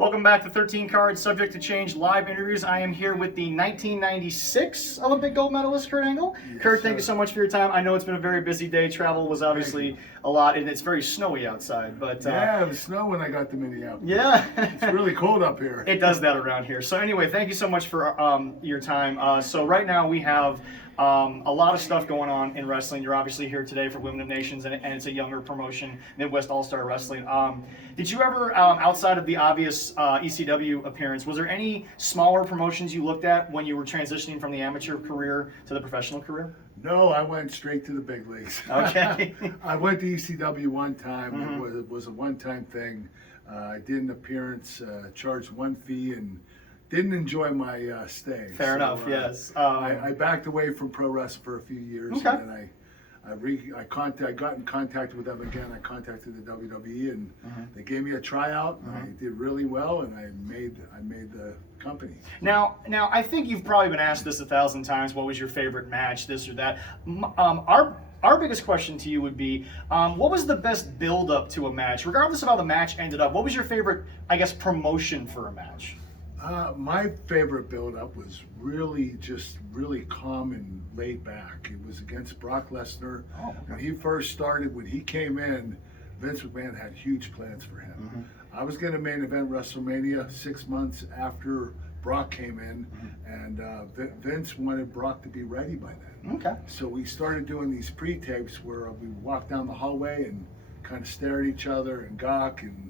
Welcome back to 13 Cards, Subject to Change live interviews. I am here with the 1996 Olympic gold medalist, Kurt Angle. Yes, Kurt, thank sir. you so much for your time. I know it's been a very busy day. Travel was obviously a lot, and it's very snowy outside. But Yeah, it was snow when I got to Minneapolis. yeah. It's really cold up here. It does that around here. So anyway, thank you so much for your time. So right now we have a lot of stuff going on in wrestling. You're obviously here today for Women of Nations, and it's a younger promotion, Midwest All-Star Wrestling. Did you ever, outside of the obvious ECW appearance, was there any smaller promotions you looked at when you were transitioning from the amateur career to the professional career? No, I went straight to the big leagues. Okay. I went to ECW one time. It was a one-time thing. I did an appearance, charged one fee, and didn't enjoy my stay. Fair enough, yes. I backed away from pro wrestling for a few years, Okay. and then I got in contact with them again. I contacted the WWE, and they gave me a tryout. And I did really well, and I made the company. Now, I think you've probably been asked this 1,000 times. What was your favorite match? This or that. Our biggest question to you would be, what was the best build-up to a match, regardless of how the match ended up? What was your favorite, I guess, promotion for a match? My favorite build-up was really calm and laid back. It was against Brock Lesnar. Oh, okay. When he first started, when he came in, Vince McMahon had huge plans for him. I was going to main event WrestleMania 6 months after Brock came in, and Vince wanted Brock to be ready by then. Okay. So we started doing these pre-tapes where we walk down the hallway and kind of stare at each other and gawk and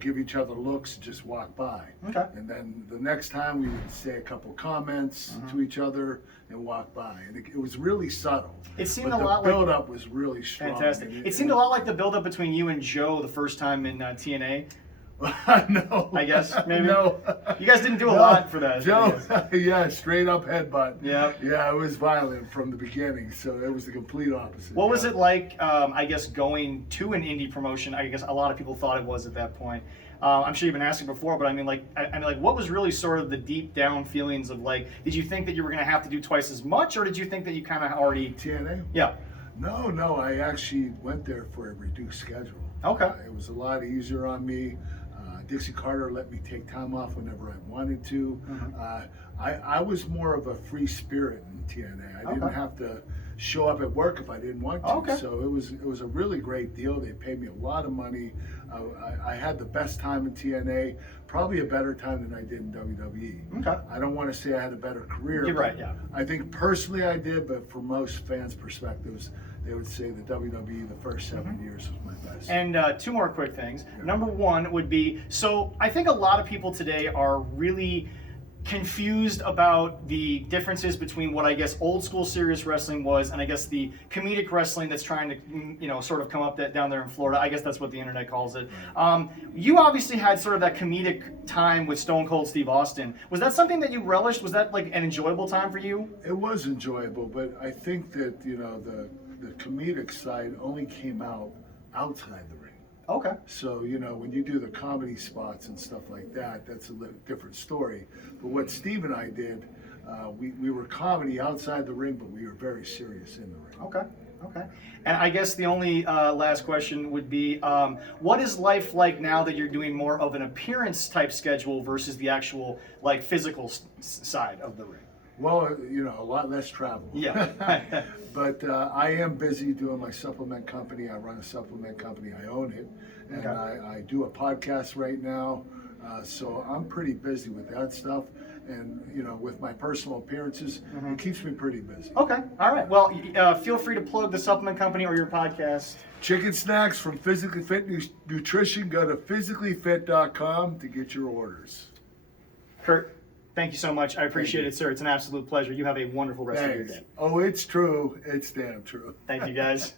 give each other looks, just walk by. Okay. And then the next time we would say a couple comments to each other and walk by. And it was really subtle. It seemed but a lot the like... build-up was really strong. Fantastic. It seemed a lot like the build-up between you and Joe the first time in TNA. No. I guess, maybe? No. You guys didn't do a lot for that. Joe, yeah, straight up headbutt. Yeah. Yeah, it was violent from the beginning, so it was the complete opposite. What was it like, I guess, going to an indie promotion? I guess a lot of people thought it was at that point. I'm sure you've been asking before, but I mean, what was really sort of the deep down feelings of did you think that you were going to have to do twice as much, or did you think that you kind of already... TNA? Yeah. No, I actually went there for a reduced schedule. Okay. It was a lot easier on me. Dixie Carter let me take time off whenever I wanted to. I was more of a free spirit in TNA. I didn't have to show up at work if I didn't want to. Okay. So it was a really great deal. They paid me a lot of money. I had the best time in TNA, probably a better time than I did in WWE. Okay. I don't want to say I had a better career. You're right, yeah. I think personally I did, but for most fans' perspectives, they would say the WWE the first 7 years was my best. And two more quick things. Number one would be, so I think a lot of people today are really confused about the differences between what I guess old school serious wrestling was and I guess the comedic wrestling that's trying to sort of come up down there in Florida. I guess that's what the internet calls it. You obviously had sort of that comedic time with Stone Cold Steve Austin. Was that something that you relished? Was that like an enjoyable time for you? It was enjoyable, but I think that the comedic side only came out outside the ring. Okay. So, when you do the comedy spots and stuff like that, that's a different story. But what Steve and I did, we were comedy outside the ring, but we were very serious in the ring. Okay. And I guess the only last question would be, what is life like now that you're doing more of an appearance type schedule versus the actual physical side of the ring? Well, a lot less travel. Yeah. But I am busy doing my supplement company. I run a supplement company. I own it. And I do a podcast right now. So I'm pretty busy with that stuff. And, with my personal appearances, it keeps me pretty busy. Okay. All right. Well, feel free to plug the supplement company or your podcast. Chicken snacks from Physically Fit Nutrition. Go to physicallyfit.com to get your orders. Kurt, thank you so much. I appreciate it, sir. It's an absolute pleasure. You have a wonderful rest of your day. Oh, it's true. It's damn true. Thank you, guys.